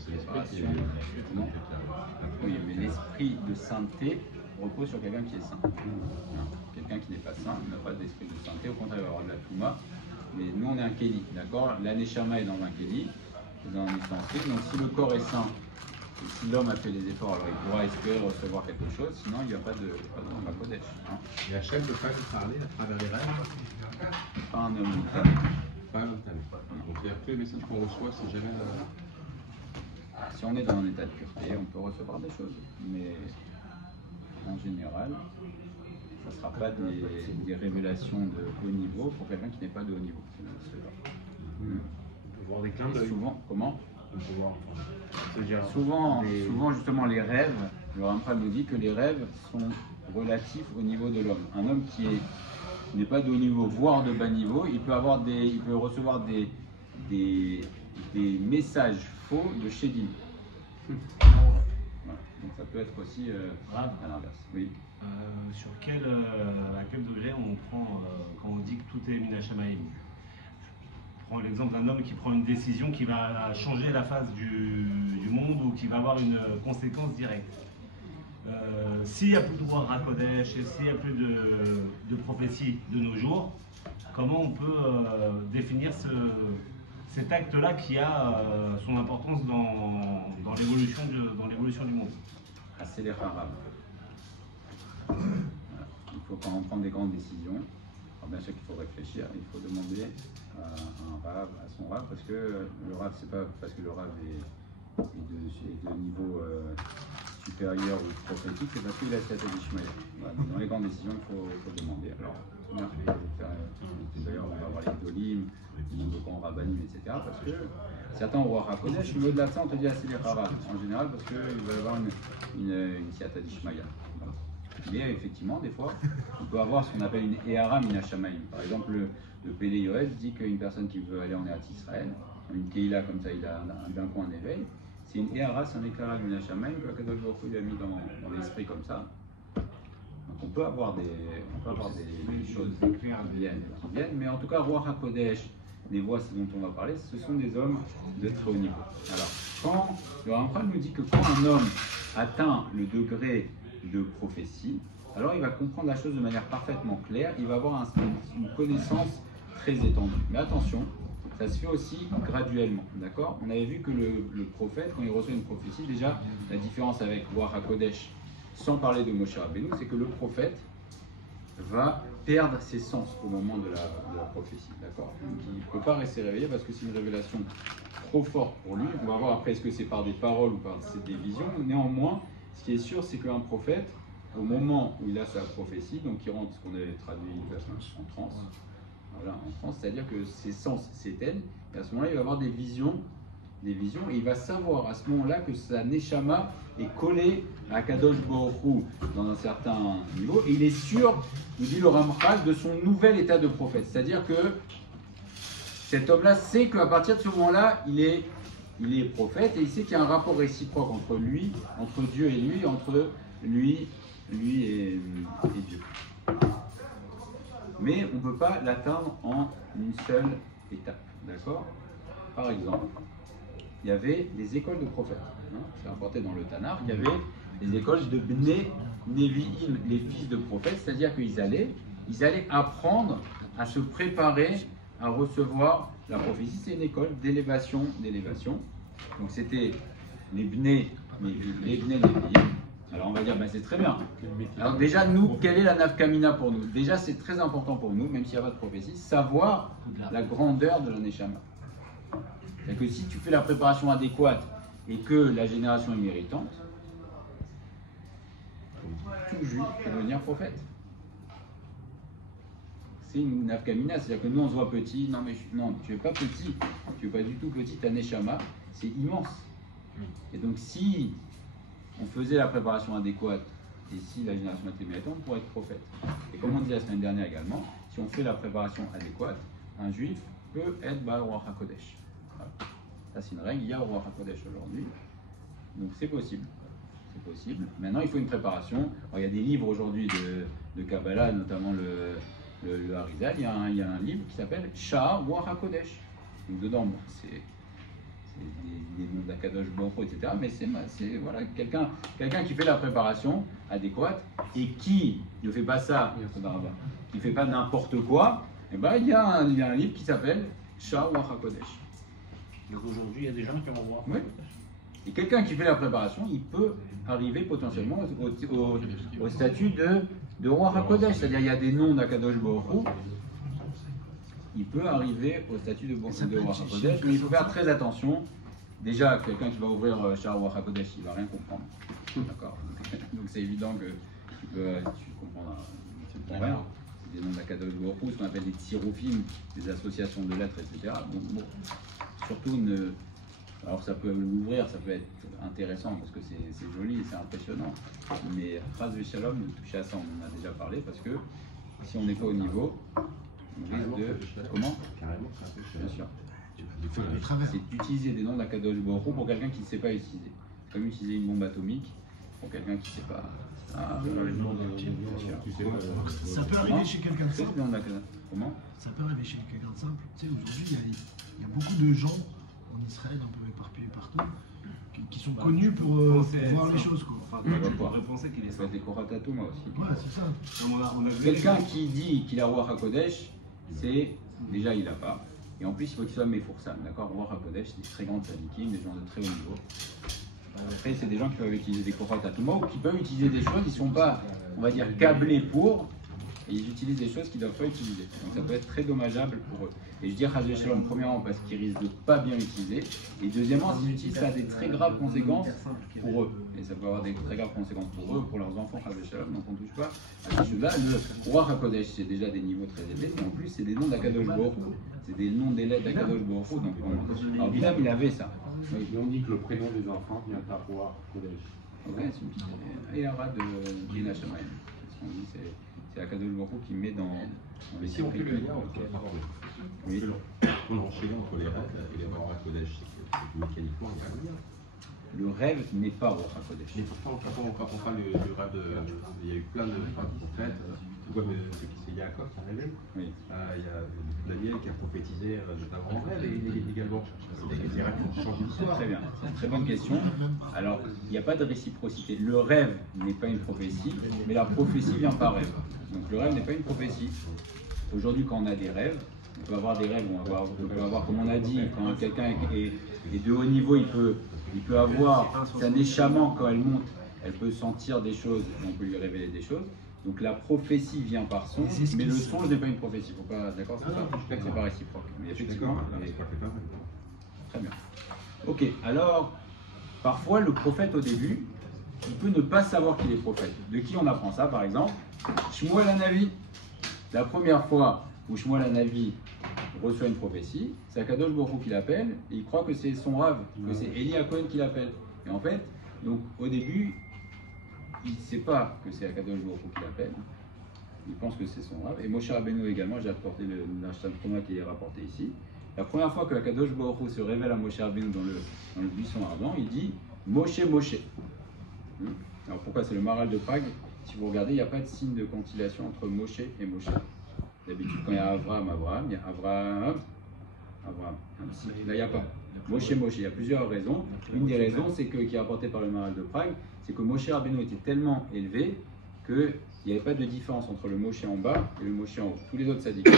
c'est l'esprit qui est... Oui, mais l'esprit de sainteté repose sur quelqu'un qui est saint. Quelqu'un qui n'est pas saint n'a pas d'esprit de sainteté, au contraire, il va avoir de la touma. Mais nous, on est un kéli, d'accord? L'aneshama est dans un kéli, dans un ustensile. Donc, si le corps est saint, et si l'homme a fait des efforts, alors il pourra espérer recevoir quelque chose, sinon il n'y a pas de Kodesh. Hein. Et Hachem ne peut pas lui parler à travers les rêves? Pas un homme. Pas un homme. Donc, il y a que les messages qu'on reçoit, c'est jamais... Si on est dans un état de pureté, on peut recevoir des choses, mais en général, ça ne sera pas des révélations de haut niveau pour quelqu'un qui n'est pas de haut niveau. On peut voir des clins d'œil. Souvent, comment? On peut voir, souvent, justement, les rêves, le Ramchal nous dit que les rêves sont relatifs au niveau de l'homme. Un homme qui n'est pas de haut niveau, voire de bas niveau, il peut recevoir des messages faux de Shedim. Voilà. Donc ça peut être aussi à l'inverse. Oui. Sur à quel degré on prend quand on dit que tout est Minashamaïm? Je prends l'exemple d'un homme qui prend une décision qui va changer la face du monde ou qui va avoir une conséquence directe. S'il n'y a plus de Ruach HaKodesh et s'il n'y a plus de prophétie de nos jours, comment on peut définir cet acte-là qui a son importance dans l'évolution du monde? C'est les Harab. Il faut quand on prend des grandes décisions, alors bien sûr qu'il faut réfléchir, il faut demander à un rave, à son rave, parce que le rave, c'est pas parce que le rave est de niveau supérieur ou prophétique, c'est parce qu'il a cette Ishmael. Voilà, dans les grandes décisions, il faut demander. Alors, d'ailleurs, on va voir les Dolim, les Invoquants Rabbanim, etc. Parce que certains ont Ruach HaKodesh, mais au-delà de ça, on te dit assez les Harab en général, parce qu'il va y avoir une Siata d'Ishmael. Mais effectivement, des fois, on peut avoir ce qu'on appelle une Ehara Minashamaim. Par exemple, le Pélé Yoel dit qu'une personne qui veut aller en Eretz Israël, une Keïla comme ça, il a d'un coup un éveil, c'est une Ehara, c'est un éclairage Minashamaim que Akadosh Baruch Hu a mis dans l'esprit comme ça. Donc on peut avoir des choses qui viennent, mais en tout cas, Ruach HaKodesh, les voix dont on va parler, ce sont des hommes de très haut niveau. Alors, quand le Ramchal nous dit que quand un homme atteint le degré de prophétie, alors il va comprendre la chose de manière parfaitement claire, il va avoir une connaissance très étendue. Mais attention, ça se fait aussi graduellement, d'accord? On avait vu que le prophète, quand il reçoit une prophétie, déjà, la différence avec Ruach HaKodesh, sans parler de Moshe Rabbeinu, c'est que le prophète va perdre ses sens au moment de la prophétie, d'accord? Donc il ne peut pas rester réveillé parce que c'est une révélation trop forte pour lui. On va voir après est-ce que c'est par des paroles ou par des visions. Néanmoins, ce qui est sûr, c'est qu'un prophète, au moment où il a sa prophétie, donc il rentre ce qu'on avait traduit en transe, voilà, en transe, c'est-à-dire que ses sens s'éteignent, et à ce moment-là, il va avoir des visions, et il va savoir à ce moment-là que sa neshama est collée à Kadosh Baruch Hu dans un certain niveau, et il est sûr, nous dit le Ramchal, de son nouvel état de prophète, c'est-à-dire que cet homme-là sait qu'à partir de ce moment-là, il est prophète et il sait qu'il y a un rapport réciproque entre lui, entre Dieu et lui, entre lui et Dieu. Mais on ne peut pas l'atteindre en une seule étape, d'accord? Par exemple, il y avait des écoles de prophètes. Hein, c'est rapporté dans le Tanakh, il y avait des écoles de Bnei Nevi'im, les fils de prophètes, c'est-à-dire qu'ils allaient apprendre à se préparer à recevoir la prophétie. C'est une école d'élévation. Donc c'était les Bnei Nevi'im. Alors on va dire, ben c'est très bien. Alors déjà, nous, quelle est la nafkamina pour nous? Déjà, c'est très important pour nous, même s'il n'y a pas de prophétie, savoir la grandeur de la neshama. C'est-à-dire que si tu fais la préparation adéquate et que la génération est méritante, tout juif peut devenir prophète. C'est une nafkamina, c'est-à-dire que nous on se voit petit, non tu n'es pas petit, tu n'es pas du tout petit, ta neshama, c'est immense. Et donc si on faisait la préparation adéquate et si la génération était méritante, on pourrait être prophète. Et comme on dit la semaine dernière également, si on fait la préparation adéquate, un juif peut être Baal Ruach HaKodesh. Voilà. Ça c'est une règle, il y a Ruach HaKodesh aujourd'hui, donc c'est possible. C'est possible. Maintenant il faut une préparation. Alors, il y a des livres aujourd'hui de Kabbalah, notamment le Harizal, il y a un livre qui s'appelle Shah Ruach HaKodesh. Donc dedans, bon, c'est des noms d'Akadosh Baruch Hu, etc. Mais c'est voilà, quelqu'un qui fait la préparation adéquate et qui ne fait pas ça, qui ne fait pas n'importe quoi. Et ben, il y a un livre qui s'appelle Shah Ruach HaKodesh. Donc aujourd'hui, il y a des gens qui vont voir. Oui. Et quelqu'un qui fait la préparation, il peut arriver potentiellement au statut de Ruach HaKodesh. C'est-à-dire, il y a des noms d'Akadosh Baruch Hu. Il peut arriver au statut de Ruach HaKodesh, mais il faut faire très attention. Déjà, quelqu'un qui va ouvrir Shah Ruach HaKodesh, il ne va rien comprendre. D'accord. Donc c'est évident que tu comprends rien. C'est des noms d'Akadosh Baruch Hu, ce qu'on appelle des tsiroufim, des associations de lettres, etc. Donc, bon, surtout, alors ça peut l'ouvrir, ça peut être intéressant parce que c'est joli et c'est impressionnant. Mais phrase de Shalom, de toucher à ça, on en a déjà parlé parce que si on n'est pas au niveau, on risque de. Comment? Carrément, bien sûr. C'est d'utiliser des noms d'Akadosh Baruch Hu pour quelqu'un qui ne sait pas utiliser. C'est comme utiliser une bombe atomique pour quelqu'un qui ne sait pas. Ça peut arriver chez quelqu'un de simple. Comment? Ça peut arriver chez quelqu'un de simple. Tu sais, aujourd'hui, il y a beaucoup de gens en Israël, un peu éparpillés partout, qui sont connus pour voir les choses. On pourrait penser qu'il est ça. Ça va être des Koratatouma aussi. Ouais, c'est ça. Quelqu'un qui dit qu'il a Ruach HaKodesh, c'est déjà il n'a pas. Et en plus, il faut qu'il soit Mefoursan, d'accord? Ruach HaKodesh, c'est des très grandes tzadikim, des gens de très haut niveau. Après, c'est des gens qui peuvent utiliser des Koratatouma ou qui peuvent utiliser des choses, ils ne sont pas, on va dire, câblés pour, et ils utilisent des choses qu'ils ne doivent pas utiliser. Donc ça peut être très dommageable pour eux. Et je dis Chazé Shalom, premièrement, parce qu'ils risquent de ne pas bien l'utiliser, et deuxièmement, s'ils utilisent, ça a des très graves conséquences pour eux. Et ça peut avoir des très graves conséquences pour eux, pour leurs enfants, Chazé Shalom, donc on ne touche pas à ces choses-là. Le Ruach HaKodesh, c'est déjà des niveaux très élevés, et en plus, c'est des noms d'Akadosh Baruch Hu. C'est des noms des lettres d'Akadosh Baruch Hu. Donc, alors, Bilam, il avait ça. Oui. Et on dit que le prénom des enfants vient à Ruach HaKodesh. Ouais, c'est une petite Elara de Gina Shamayim. Ce qu'on dit, c'est Akadosh Baruch Hu qui met dans les si on fait le lien entre oui. on enchaîne entre les rêves et les Ruach HaKodesh, c'est que mécaniquement, il y a un lien. Le rêve n'est pas Ruach HaKodesh. Mais pourtant, quand on parle du rêve, il y a eu plein de prophètes. Tu vois, c'est Yaakov qui a rêvé. Oui. Il y a Daniel qui a prophétisé notamment en rêve et également des rêves qui ont changé l'histoire. Très bien, c'est une très bonne question. Alors, il n'y a pas de réciprocité. Le rêve n'est pas une prophétie, mais la prophétie vient par rêve. Donc le rêve n'est pas une prophétie. Aujourd'hui, quand on a des rêves, on peut avoir des rêves, on peut avoir, comme on a dit, quand quelqu'un est de haut niveau, il peut avoir sa neshama quand elle monte, elle peut sentir des choses, et on peut lui révéler des choses. Donc la prophétie vient par son, mais le songe n'est pas une prophétie. Faut pas, d'accord, c'est pas réciproque. Mais effectivement, très bien. Ok, alors parfois le prophète au début, il peut ne pas savoir qu'il est prophète. De qui on apprend ça, par exemple? Shmuel HaNavi. La première fois où Shmuel HaNavi reçoit une prophétie, c'est Akadosh Baruch Hu qui l'appelle, et il croit que c'est son Rav, que c'est Eli HaKohen qui l'appelle. Et en fait, donc au début, il ne sait pas que c'est Akadosh Baruch Hu qui l'appelle, il pense que c'est son Rav. Et Moshe Rabbeinu également, j'ai apporté le Nashtan Troma qui est rapporté ici. La première fois que Akadosh Baruch Hu se révèle à Moshe Rabbeinu dans le buisson ardent, il dit Moshe, Moshe. Alors pourquoi? C'est le Maral de Prague. Si vous regardez, il n'y a pas de signe de cantillation entre Moshe et Moshe. D'habitude, quand il y a Avraham, il y a Avraham. Là, il n'y a pas. Moshe, Moshe. Il y a plusieurs raisons. Une des raisons, c'est qui est rapportée par le Maral de Prague, c'est que Moshe Rabbeinu était tellement élevé qu'il n'y avait pas de différence entre le Moshe en bas et le Moshe en haut. Tous les autres sadikim,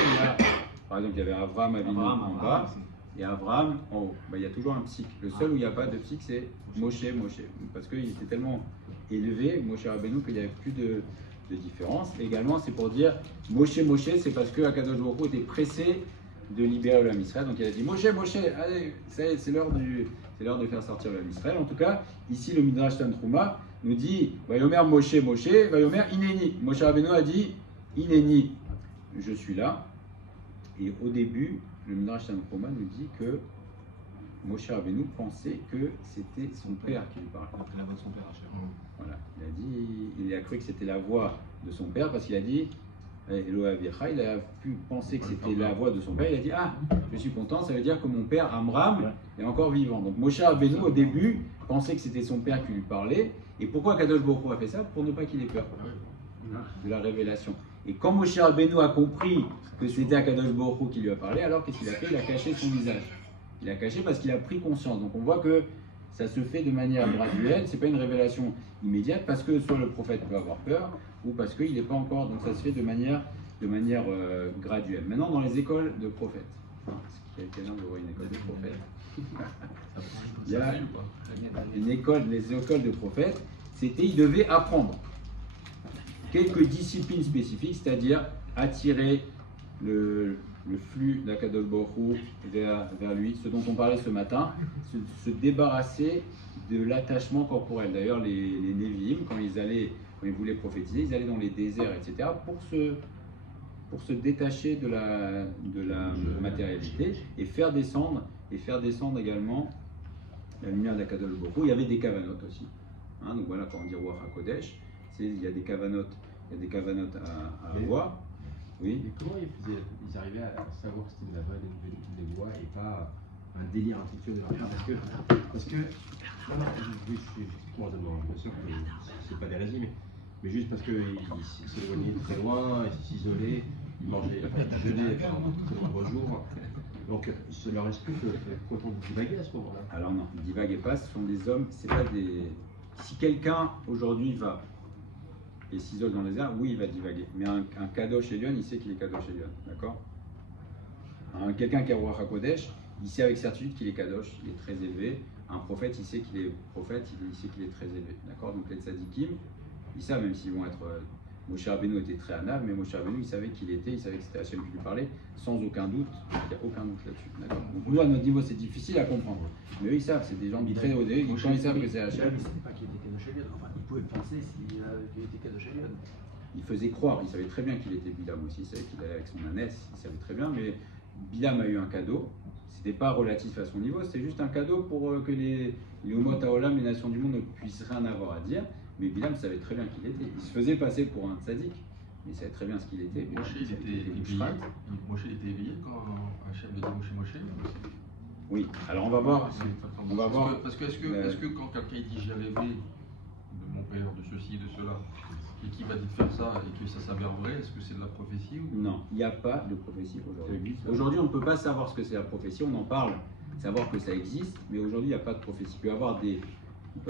par exemple, il y avait Avraham Avinu en bas et Avraham en haut. Il y a toujours un psik. Le seul où il n'y a pas de psik, c'est Moshe, Moshe. Parce qu'il était tellement élevé, Moshe Rabbeinu, qu'il n'y avait plus de différence. Également, c'est pour dire Moshe, Moshe, c'est parce que Akadosh Baruch Hu était pressé de libérer l'homme Israël. Donc il a dit Moshe, Moshe, allez, c'est l'heure de faire sortir l'homme Israël. En tout cas, ici le Midrash Tantruma nous dit Vayomer Moshe, Moshe, Vayomer Ineni. Moshe Rabbeinu a dit Ineni, je suis là. Et au début, le Midrash Tantruma nous dit que Moshe Rabbeinu pensait que c'était son père qui lui parlait. Après la voix de son père, voilà. Il a cru que c'était la voix de son père parce qu'il a dit Elohavicha, il a pu penser que c'était la voix de son père. Il a dit ah, je suis content, ça veut dire que mon père Amram est encore vivant. Donc Moshe Rabbeinu au début pensait que c'était son père qui lui parlait. Et pourquoi Kadosh Baruch Hu a fait ça? Pour ne pas qu'il ait peur de la révélation. Et quand Moshe Rabbeinu a compris que c'était Kadosh Baruch Hu qui lui a parlé, alors qu'est-ce qu'il a fait? Il a caché son visage. Il a caché parce qu'il a pris conscience. Donc on voit que ça se fait de manière graduelle, c'est pas une révélation immédiate parce que soit le prophète peut avoir peur ou parce qu'il n'est pas encore. Donc ça se fait de manière graduelle. Maintenant, dans les écoles de prophètes, est-ce qu'il y a quelqu'un de voir une école de prophètes? Il y a une école, les écoles de prophètes, ils devaient apprendre quelques disciplines spécifiques, c'est-à-dire attirer le flux d'Akadosh Baruch Hu vers lui, ce dont on parlait ce matin, se débarrasser de l'attachement corporel. D'ailleurs, les Névi'im, quand ils voulaient prophétiser, ils allaient dans les déserts, etc., pour se détacher de la matérialité et faire descendre également la lumière d'Akadosh Baruch Hu. Il y avait des kavanotes aussi. Hein, donc voilà, quand on dit Ruach HaKodesh, il y a des kavanotes à avoir. Oui. Mais comment ils arrivaient à savoir que c'était de la vraie des voix et pas un délire intellectuel de rien? Parce que je suis complètement bien sûr que c'est pas d'hérésie, mais juste parce qu'ils s'éloignaient très loin, ils s'isolaient, ils mangeaient, ils jeûnaient pendant de très nombreux jours. Donc ça leur explique qu'autant de divaguer à ce moment-là. Alors non, ils divaguaient pas, ce sont des hommes, c'est pas des. Si quelqu'un aujourd'hui va et s'isole dans les airs, oui, il va divaguer. Mais un Kadosh Elion, il sait qu'il est Kadosh Elion, d'accord? Quelqu'un qui a Ruach HaKodesh, il sait avec certitude qu'il est Kadosh, il est très élevé. Un prophète, il sait qu'il est prophète, il sait qu'il est très élevé, d'accord? Donc les tzadikim, ils savent, même s'ils vont être. Moshe Rabbeinu était très anav, mais Moshe Rabbeinu, il savait qu'il était, il savait que c'était Hachem qui lui parlait, sans aucun doute, il n'y a aucun doute là-dessus, d'accord? Donc nous, à notre niveau, c'est difficile à comprendre. Mais eux, ils savent, c'est des gens très haut niveau, quand ils savent que c'est Hachem. Il ne savait pas qu'il était Kadosh Elion, enfin, il pouvait penser qu'il était Kadosh Elion. Il faisait croire, il savait très bien qu'il était Bilam aussi, il savait qu'il allait avec son ânesse, il savait très bien, mais Bilam a eu un cadeau, c'était pas relatif à son niveau, c'était juste un cadeau pour que les Umot Haolam, les nations du monde, ne puissent rien avoir à dire, mais Bilam savait très bien qu'il était. Il se faisait passer pour un tzaddik, mais il savait très bien ce qu'il était. Moshe, il était éveillé quand Hachem lui dit Moshe. Oui, alors on va voir. Parce que est-ce que quand quelqu'un dit j'ai rêvé de mon père, de ceci, de cela, et qui va dire de faire ça et que ça s'avère vrai, est-ce que c'est de la prophétie ou... Non, il n'y a pas de prophétie aujourd'hui. Aujourd'hui, on ne peut pas savoir ce que c'est la prophétie, on en parle, savoir que ça existe, mais aujourd'hui, il n'y a pas de prophétie. Il peut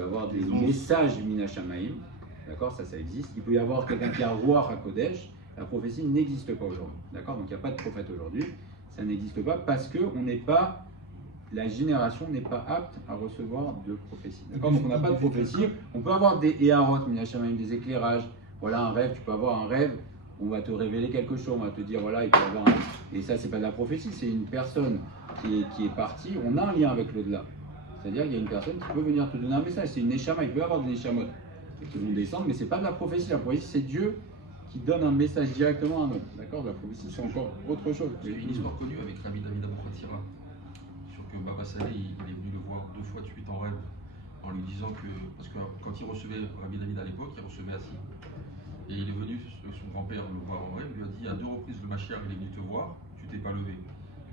y avoir des messages Mina Shamaim, d'accord, ça existe. Il peut y avoir quelqu'un qui a Ruach HaKodesh, la prophétie n'existe pas aujourd'hui, d'accord. Donc il n'y a pas de prophète aujourd'hui, ça n'existe pas parce que la génération n'est pas apte à recevoir de prophétie. D'accord, donc on n'a pas de prophétie. On peut avoir des Eharot, Mina Shamaim, des éclairages. Voilà un rêve, tu peux avoir un rêve, on va te révéler quelque chose, on va te dire voilà, il peut y avoir un. Et ça, c'est pas de la prophétie, c'est une personne qui est partie, on a un lien avec l'au-delà. C'est-à-dire qu'il y a une personne qui peut venir te donner un message, c'est une Neshama, il peut y avoir des Neshamot qui vont descendre, mais c'est pas de la prophétie. La prophétie, c'est Dieu qui donne un message directement à un homme. D'accord, la prophétie, c'est encore autre chose. Il y a une histoire connue avec Rabbi David Abukhotira, sur que Baba Saleh, il est venu le voir 2 fois de suite en rêve, en lui disant que, parce que quand il recevait Rabbi David à l'époque, il recevait assis. Et il est venu, son grand-père le voir en rêve, lui a dit à 2 reprises le Mashiach, il est venu te voir, tu t'es pas levé.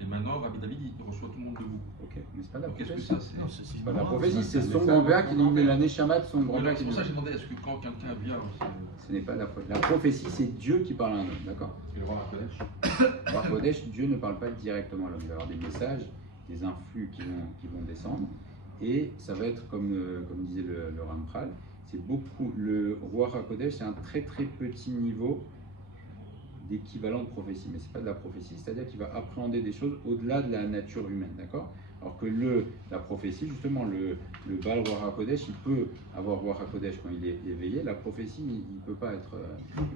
Et maintenant, Rabbi David, il reçoit tout le monde debout. Ok, mais c'est pas de la Qu'est-ce que prophétie. ça c'est C'est pas de la prophétie, c'est son grand-père qui nous met la Neshama de son grand-père. C'est pour ça que j'ai demandé, est-ce que quand quelqu'un vient. Ce n'est pas de la prophétie. La prophétie, c'est Dieu qui parle à un homme, d'accord? Et le Ruach HaKodesh. Par Kodesh, Dieu ne parle pas directement à l'homme. Il va y avoir des messages, des influx qui vont descendre. Et ça va être comme disait le Ramchal, c'est beaucoup. Le Ruach HaKodesh, c'est un très très petit niveau d'équivalent de prophétie, mais c'est pas de la prophétie, c'est-à-dire qu'il va appréhender des choses au-delà de la nature humaine, d'accord? Alors que la prophétie, justement, le Baal Ruach HaKodesh, il peut avoir Ruach HaKodesh quand il est éveillé. La prophétie, il peut pas être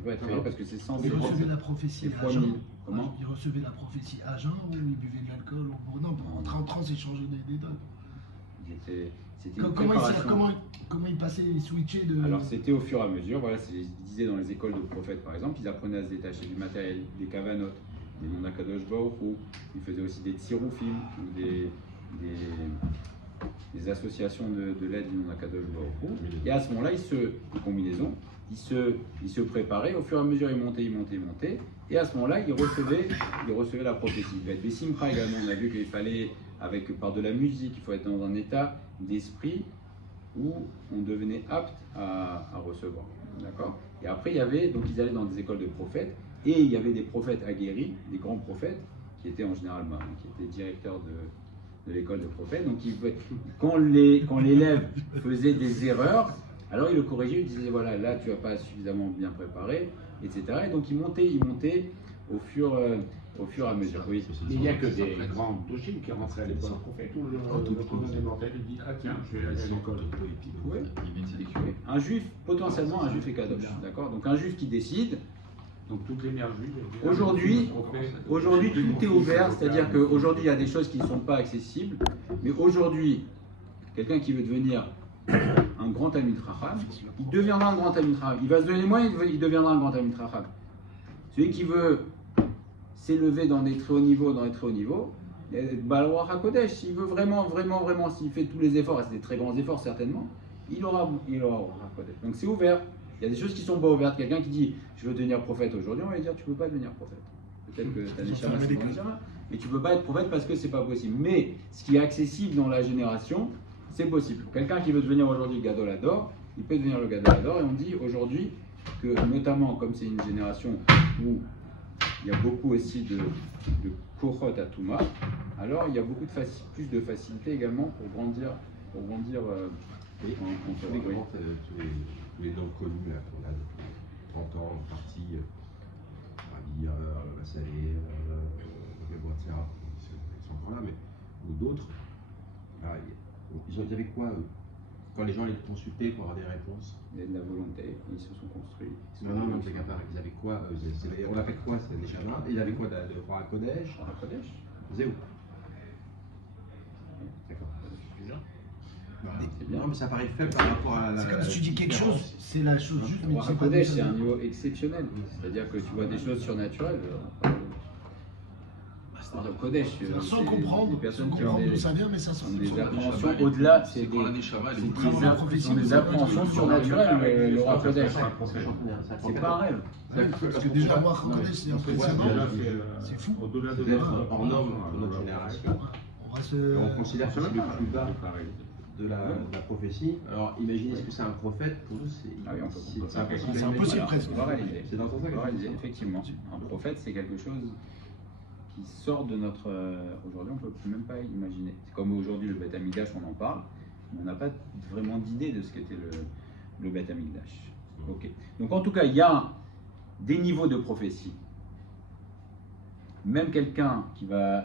éveillé parce que c'est sans. Il recevait la prophétie à jeun. Comment? Il recevait la prophétie à jeun ou il buvait de l'alcool ou non, pour rentrer en transe et changer des dates. C'était une comment il passait, il switchait de... Alors c'était au fur et à mesure, voilà, ils disaient dans les écoles de prophètes par exemple, ils apprenaient à se détacher du matériel, des kavanotes, des noms d'Akadosh Baruch Hu, ils faisaient aussi des tsiroufim, ou des associations de l'aide du nom d'Akadosh Baruch Hu, et à ce moment-là, des combinaisons, ils se préparaient, au fur et à mesure ils montaient, et à ce moment-là, ils recevaient la prophétie. Il va être des simcha également, on a vu qu'il fallait, par de la musique, il faut être dans un état d'esprit où on devenait apte à recevoir. D'accord? Et après, donc ils allaient dans des écoles de prophètes, et il y avait des prophètes aguerris, des grands prophètes, qui étaient en général qui étaient directeurs de l'école de prophète. Donc quand l'élève faisait des erreurs, alors il le corrigeait, il disait voilà, là tu n'as pas suffisamment bien préparé, etc. Et donc il montait au fur et à mesure. Oui. Mais il n'y a que des grands doshim qui rentraient à l'école prophète. Tout le commun mortel, il dit ah tiens, je vais aller à l'école. Oui. Un juif, potentiellement un juif est kadosh, d'accord? Donc un juif qui décide. Donc toutes les mères juives. Aujourd'hui, tout est ouvert, c'est-à-dire qu'aujourd'hui il y a des choses qui ne sont pas accessibles, mais aujourd'hui, quelqu'un qui veut devenir un grand Talmid Chacham, il deviendra un grand Talmid Chacham. Il va se donner les moyens, il deviendra un grand Talmid Chacham. Celui qui veut s'élever dans des très hauts niveaux, Balroach HaKodesh, s'il veut vraiment, s'il fait tous les efforts, et c'est des très grands efforts certainement, il aura Ruach HaKodesh. Donc c'est ouvert. Il y a des choses qui ne sont pas ouvertes. Quelqu'un qui dit je veux devenir prophète aujourd'hui, on va lui dire tu ne peux pas devenir prophète. Peut-être que tu as des chamas, c'est ton neshama, mais tu ne peux pas être prophète parce que ce n'est pas possible. Mais ce qui est accessible dans la génération, c'est possible. Quelqu'un qui veut devenir aujourd'hui Gadol Hador, il peut devenir le Gadol Hador. Et on dit aujourd'hui que, notamment comme c'est une génération où il y a beaucoup aussi de Kochot Atuma, alors il y a beaucoup plus de facilité également pour grandir Et on regarde tous les noms connus là, qu'on a depuis 30 ans, en partie, Rabbi Vassalé, etc. Ils sont encore là, mais ou d'autres. Ils avaient quoi quand les gens les consultaient pour avoir des réponses? Il y a de la volonté, ils se sont construits. Non, c'est qu'à part, ils avaient quoi on appelle quoi? C'est des chamans. Ils avaient quoi de Ruach HaKodesh? Zéou. D'accord. Non, mais ça paraît faible par rapport à la. C'est comme si tu dis quelque chose, c'est la chose juste, mais Ruach HaKodesh, c'est un niveau exceptionnel. C'est-à-dire que tu vois des choses surnaturelles. Le Kodesh, sans comprendre, des personnes qui ont d'où ça vient, mais ça sent des appréhensions au-delà, c'est des appréhensions surnaturelles, le Ruach HaKodesh. C'est pas un rêve. Parce que déjà, voir HaKodesh, c'est impressionnant. C'est fou. Au-delà de D'être hors norme pour notre génération. On considère que c'est le plus bas de la prophétie. Alors imaginez ce que c'est un prophète, pour nous c'est impossible. C'est impossible presque. C'est dans ton sens. Effectivement, un prophète c'est quelque chose qui sort de notre... Aujourd'hui on ne peut même pas imaginer. C'est comme aujourd'hui le Beth Amikdash, on en parle, mais on n'a pas vraiment d'idée de ce qu'était le Beth Amikdash. Ok. Donc en tout cas il y a des niveaux de prophétie. Même quelqu'un qui veut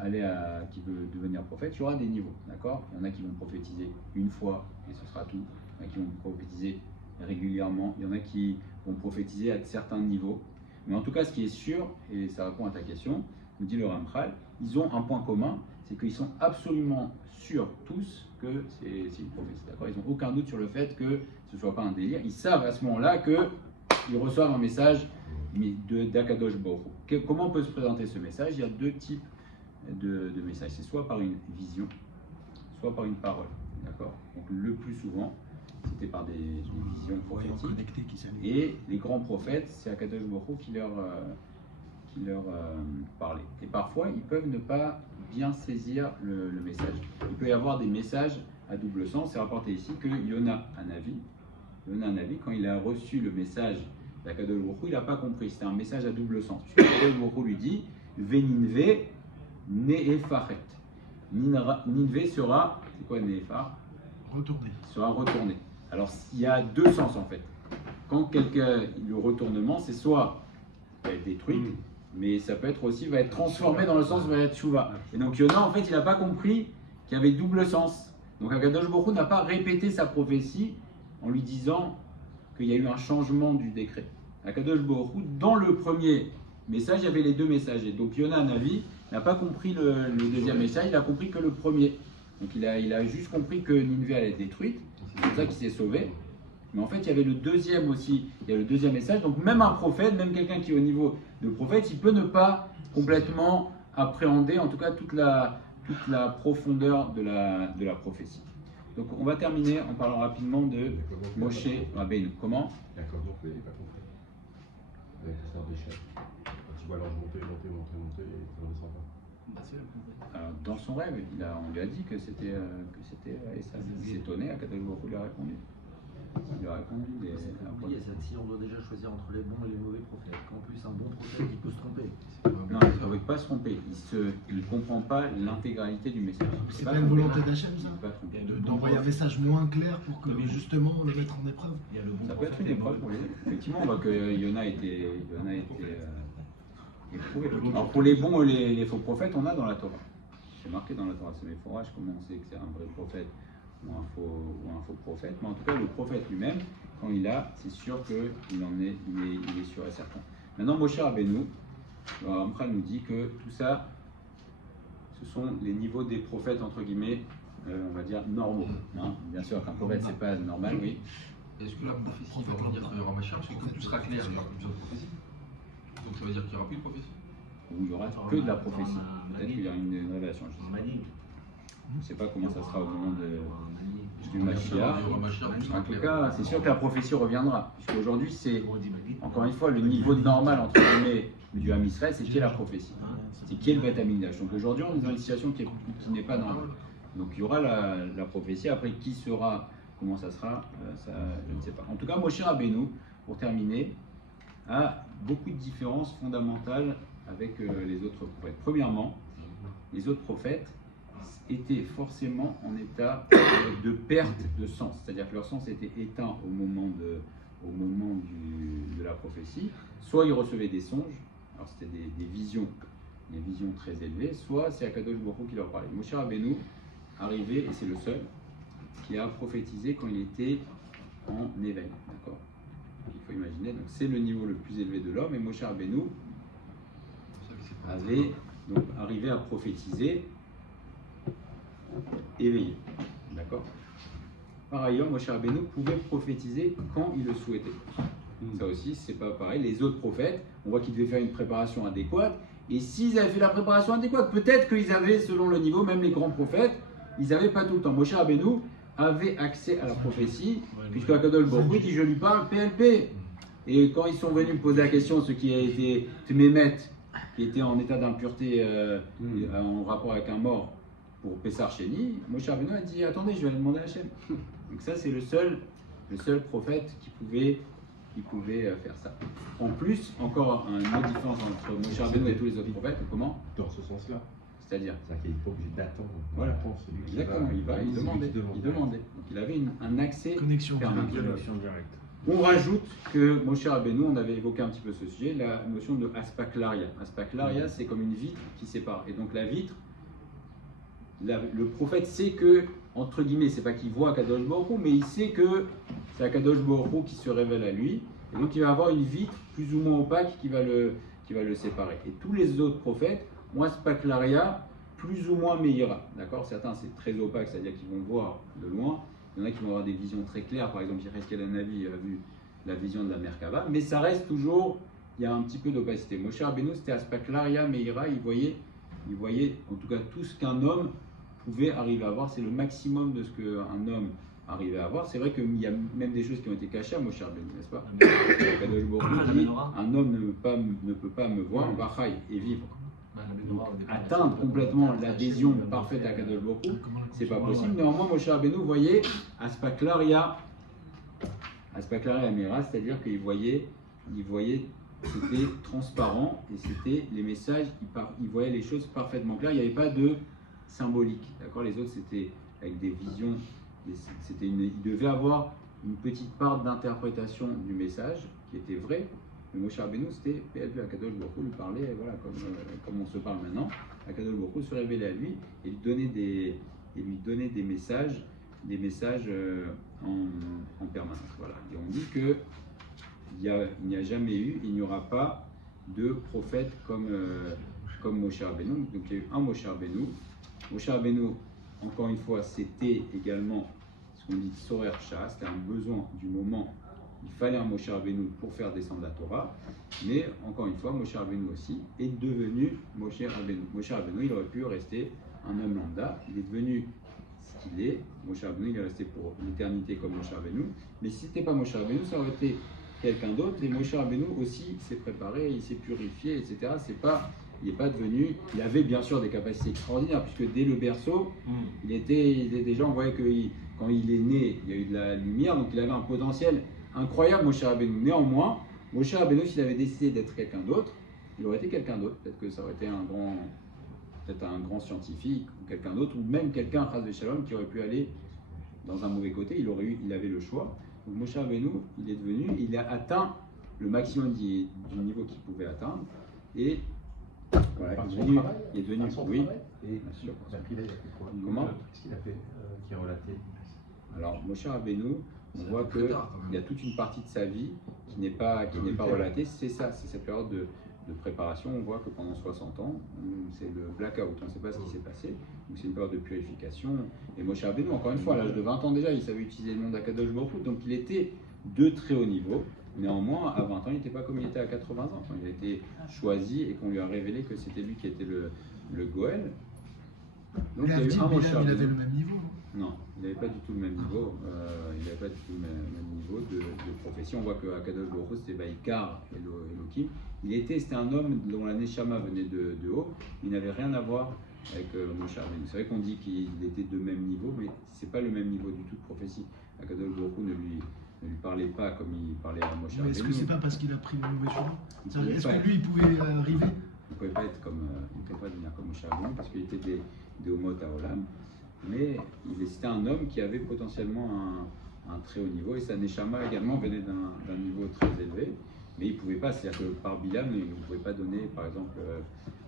devenir prophète, il y aura des niveaux, d'accord? Il y en a qui vont prophétiser une fois et ce sera tout. Il y en a qui vont prophétiser régulièrement. Il y en a qui vont prophétiser à certains niveaux. Mais en tout cas, ce qui est sûr, et ça répond à ta question, nous dit le Ramchal, ils ont un point commun, c'est qu'ils sont absolument sûrs tous que c'est une prophétie, d'accord? Ils n'ont aucun doute sur le fait que ce ne soit pas un délire. Ils savent à ce moment-là qu'ils reçoivent un message d'Akadosh Baruch Hu. Comment on peut se présenter ce message? Il y a deux types de messages. C'est soit par une vision, soit par une parole. D'accord? Donc le plus souvent, c'était par des visions prophétiques. Et les grands prophètes, c'est Akadosh Baruch Hu qui leur parlait. Et parfois, ils peuvent ne pas bien saisir le message. Il peut y avoir des messages à double sens. C'est rapporté ici que Yona Hanavi, quand il a reçu le message d'Akadosh Baruch Hu, il n'a pas compris. C'était un message à double sens. Akadosh Baruch Hu lui dit Veninve ne'efachet. Ninve sera, c'est quoi ne'efar? Retourner. Sera retourné. Alors il y a deux sens en fait. Quand le retournement, c'est soit va être détruit, mais ça peut être aussi va être transformé dans le sens va être tchouva. Et donc Yona en fait il n'a pas compris qu'il y avait double sens. Donc Akadosh Baruch Hu n'a pas répété sa prophétie en lui disant qu'il y a eu un changement du décret. Akadosh Baruch Hu, dans le premier message, il y avait les deux messages. Et donc Yona Hanavi n'a pas compris le deuxième message, il a compris que le premier. Donc il a juste compris que Nineveh allait être détruite, c'est pour ça qu'il s'est sauvé. Mais en fait, il y avait le deuxième aussi, il y a le deuxième message. Donc même un prophète, même quelqu'un qui est au niveau de prophète, il peut ne pas complètement appréhender, en tout cas toute la profondeur de la prophétie. Donc on va terminer en parlant rapidement de Moshe Rabbeinu. Comment? D'accord, donc il n'est pas compris. Avec l'histoire des chefs. Quand tu vois l'ange monter, et ça ne descend pas. Alors, dans son rêve, on lui a dit que c'était Esav. Il s'est étonné, Akadosh Baruch Hu lui a répondu. Il a répondu des. C'est compliqué, si on doit déjà choisir entre les bons et les mauvais prophètes, qu'en plus un bon prophète il peut se tromper. Non, il ne veut pas se tromper. Il ne comprend pas l'intégralité du message. C'est pas une volonté d'Hachem, Il ça ne veut pas tromper. d'envoyer un message moins clair pour que justement on le mette en épreuve. Il y a le bon Ça peut être une épreuve pour les deux. Effectivement, on voit que Yona était éprouvé. Alors pour les bons et les faux prophètes, on a dans la Torah. C'est marqué dans la Torah, c'est mes forages, comment on sait que c'est un vrai prophète ou un faux prophète. Mais en tout cas, le prophète lui-même, quand il a, c'est sûr qu'il est sûr et certain. Maintenant, Moshe Rabbeinu, Amchal nous dit que tout ça, ce sont les niveaux des prophètes, entre guillemets, on va dire normaux. Hein. Bien sûr qu'un prophète, c'est pas normal, oui. Est-ce que la prophétie va revenir à travers un machin? Parce que quand tout sera clair, il n'y aura plus besoin de prophétie. Donc ça veut dire qu'il n'y aura plus de prophétie. Où il n'y aura que de la prophétie. Peut-être qu'il y a une révélation. Je ne sais pas comment ça sera au moment du Mashiach. En tout cas, c'est sûr que la prophétie reviendra. Puisqu'aujourd'hui, c'est, encore une fois, le niveau normal, entre guillemets, du Ham Israël, c'est qui est la prophétie. C'est qui est le Beth Amikdash. Donc aujourd'hui, on est dans une situation qui n'est pas normale. Donc il y aura la prophétie. Après, qui sera, comment ça sera, ça, je ne sais pas. En tout cas, Moshe Rabbeinu, pour terminer, a beaucoup de différences fondamentales avec les autres prophètes. Premièrement, les autres prophètes étaient forcément en état de perte de sens, c'est-à-dire que leur sens était éteint au moment de la prophétie. Soit ils recevaient des songes, alors c'était des visions très élevées, soit c'est Akadosh Baruch Hu qui leur parlait. Moshe Rabbeinu arrivé, et c'est le seul, qui a prophétisé quand il était en éveil. D'accord ? Il faut imaginer, donc c'est le niveau le plus élevé de l'homme, et Moshe Rabbeinu avait donc arrivé à prophétiser éveillé. D'accord ? Par ailleurs, Moshe Rabbeinu pouvait prophétiser quand il le souhaitait. Ça aussi, c'est pas pareil. Les autres prophètes, on voit qu'ils devaient faire une préparation adéquate. Et s'ils avaient fait la préparation adéquate, peut-être qu'ils avaient, selon le niveau, même les grands prophètes, ils n'avaient pas tout le temps. Moshe Rabbeinu avait accès à la prophétie, puisque Akadosh Baruch Hu dit je lui parle PLP. Et quand ils sont venus me poser la question, ceux qui étaient Tmémet, qui étaient en état d'impureté en rapport avec un mort pour Pessar Sheni, Moshe Rabbeinu a dit attendez, je vais aller demander à Hachem. Donc ça, c'est le seul prophète qui pouvait faire ça. En plus, encore une autre différence entre Moshe Rabbeinu et tous les autres prophètes, comment ? Dans ce sens-là. C'est-à-dire qu'il n'est pas obligé d'attendre. Voilà, exactement, il demandait. Donc il avait un accès permanent. On rajoute que Moshe Rabbeinu, on avait évoqué un petit peu ce sujet, la notion de aspaklaria. Aspaklaria, c'est comme une vitre qui sépare. Et donc la vitre, le prophète sait que, entre guillemets, c'est pas qu'il voit Akadosh Baruch Hu, mais il sait que c'est Akadosh Baruch Hu qui se révèle à lui. Et donc il va avoir une vitre plus ou moins opaque qui va le séparer. Et tous les autres prophètes ont aspaklaria plus ou moins meira. D'accord ? Certains c'est très opaque, c'est-à-dire qu'ils vont voir de loin. Il y en a qui vont avoir des visions très claires. Par exemple, Yereskel Hanavi a vu la vision de la Merkava. Mais ça reste toujours, il y a un petit peu d'opacité. Moshe Rabbeinu, c'était aspaklaria meira. Il voyait en tout cas tout ce qu'un homme pouvait arriver à voir. C'est le maximum de ce qu'un homme arrivait à voir. C'est vrai qu'il y a même des choses qui ont été cachées à Moshe Rabbeinu, n'est-ce pas ? Un homme ne peut pas me voir, Bachai, et vivre. Donc, atteindre complètement l'adhésion parfaite à Akadosh Baruch Hu, c'est pas possible. Néanmoins, Moshe Rabbeinu voyait aspaklaria mera, c'est-à-dire qu'il voyait, c'était transparent et c'était les messages, il voyait les choses parfaitement claires. Il n'y avait pas de symbolique. D'accord ? Les autres, c'était avec des visions. Il devait avoir une petite part d'interprétation du message qui était vraie. Mais Moshe Rabbeinu, c'était PLP, Akadosh Baruch Hu lui parlait, voilà, comme on se parle maintenant. Akadosh Baruch Hu se révélait à lui et lui donnait des messages en permanence. Voilà. Et on dit que il n'y a jamais eu, il n'y aura pas de prophète comme Moshe Rabbeinu. Donc il y a eu un Moshe Rabbeinu. Moshe Rabbeinu, encore une fois, c'était également ce qu'on dit Sorer Shah, c'était un besoin du moment. Il fallait un Moshe Rabbeinu pour faire descendre la Torah, mais encore une fois, Moshe Rabbeinu aussi est devenu Moshe Rabbeinu. Moshe Rabbeinu, il aurait pu rester un homme lambda, il est devenu ce qu'il est. Moshe Rabbeinu, il est resté pour l'éternité comme Moshe Rabbeinu, mais si ce n'était pas Moshe Rabbeinu, ça aurait été quelqu'un d'autre. Et Moshe Rabbeinu aussi s'est préparé, il s'est purifié, etc. C'est pas il n'est pas devenu. Il avait bien sûr des capacités extraordinaires, puisque dès le berceau, il était déjà, on voyait que quand il est né, il y a eu de la lumière, donc il avait un potentiel incroyable, Moshe Rabbeinu. Néanmoins, Moshe Rabbeinu, s'il avait décidé d'être quelqu'un d'autre, il aurait été quelqu'un d'autre. Peut-être que ça aurait été peut-être un grand scientifique, ou quelqu'un d'autre, ou même quelqu'un, Chas v'Shalom, qui aurait pu aller dans un mauvais côté. Il avait le choix. Donc Moshe Rabbeinu, il a atteint le maximum du niveau qu'il pouvait atteindre. Et voilà, il est devenu, oui, Et bien sûr. Comment Qu'est-ce qu'il a fait qui est relaté? Alors, Moshe Rabbeinu, on voit qu'il y a toute une partie de sa vie qui n'est pas relatée. C'est ça, c'est cette période de préparation. On voit que pendant 60 ans, c'est le blackout, on ne sait pas ce qui s'est passé. Donc c'est une période de purification. Et Moshe Rabbeinu, encore une fois, à l'âge de 20 ans déjà, il savait utiliser le nom d'Akadosh Baruch Hu. Donc il était de très haut niveau. Néanmoins, à 20 ans, il n'était pas comme il était à 80 ans. Quand il a été choisi et qu'on lui a révélé que c'était lui qui était le Goël. Donc il y a eu un Moshe il Rabbeinu. avait le même niveau. Non, il n'avait pas du tout le même niveau. Il n'avait pas du tout le même niveau de prophétie. On voit que Akadosh Baruch Hu, c'était Baïkar et Elohim. C'était un homme dont la Neshama venait de haut. Il n'avait rien à voir avec Moshe Rabbeinu. C'est vrai qu'on dit qu'il était de même niveau, mais c'est pas le même niveau du tout de prophétie. Akadosh Baruch Hu ne lui parlait pas comme il parlait à Moshe Rabbeinu. Mais est-ce que c'est pas parce qu'il a pris le mauvais chemin? Est-ce pas que lui, il pouvait arriver? Il ne pouvait pas être comme, il pouvait pas devenir comme Moshe Rabbeinu parce qu'il était des Homot Haolam. Mais c'était un homme qui avait potentiellement un très haut niveau et sa Neshama également venait d'un niveau très élevé, mais il ne pouvait pas, c'est-à-dire que par Bilam, il ne pouvait pas donner, par exemple,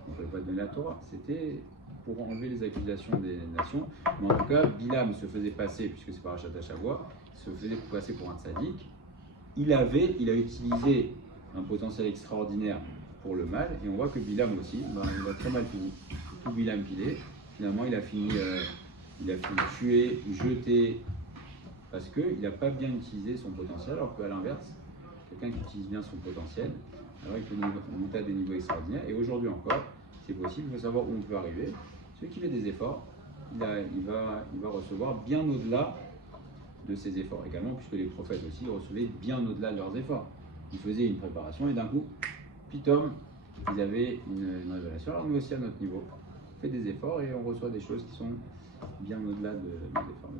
on ne pouvait pas donner la Torah. C'était pour enlever les accusations des nations. Mais en tout cas, Bilam se faisait passer, puisque c'est par Parashat Shavua, se faisait passer pour un tzaddik. Il a utilisé un potentiel extraordinaire pour le mal, et on voit que Bilam aussi, il a très mal fini. Tout Bilam qu'il est, finalement, il a fini tuer, jeter, parce qu'il n'a pas bien utilisé son potentiel, alors qu'à l'inverse, quelqu'un qui utilise bien son potentiel, alors il peut monter à des niveaux extraordinaires. Et aujourd'hui encore, c'est possible, il faut savoir où on peut arriver. Celui qui fait des efforts, il va recevoir bien au-delà de ses efforts. Également, puisque les prophètes aussi recevaient bien au-delà de leurs efforts. Ils faisaient une préparation et d'un coup, pitom, ils avaient une révélation. Alors nous aussi à notre niveau, on fait des efforts et on reçoit des choses qui sont bien au-delà de nos efforts.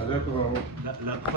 Ah, d'accord. La preuve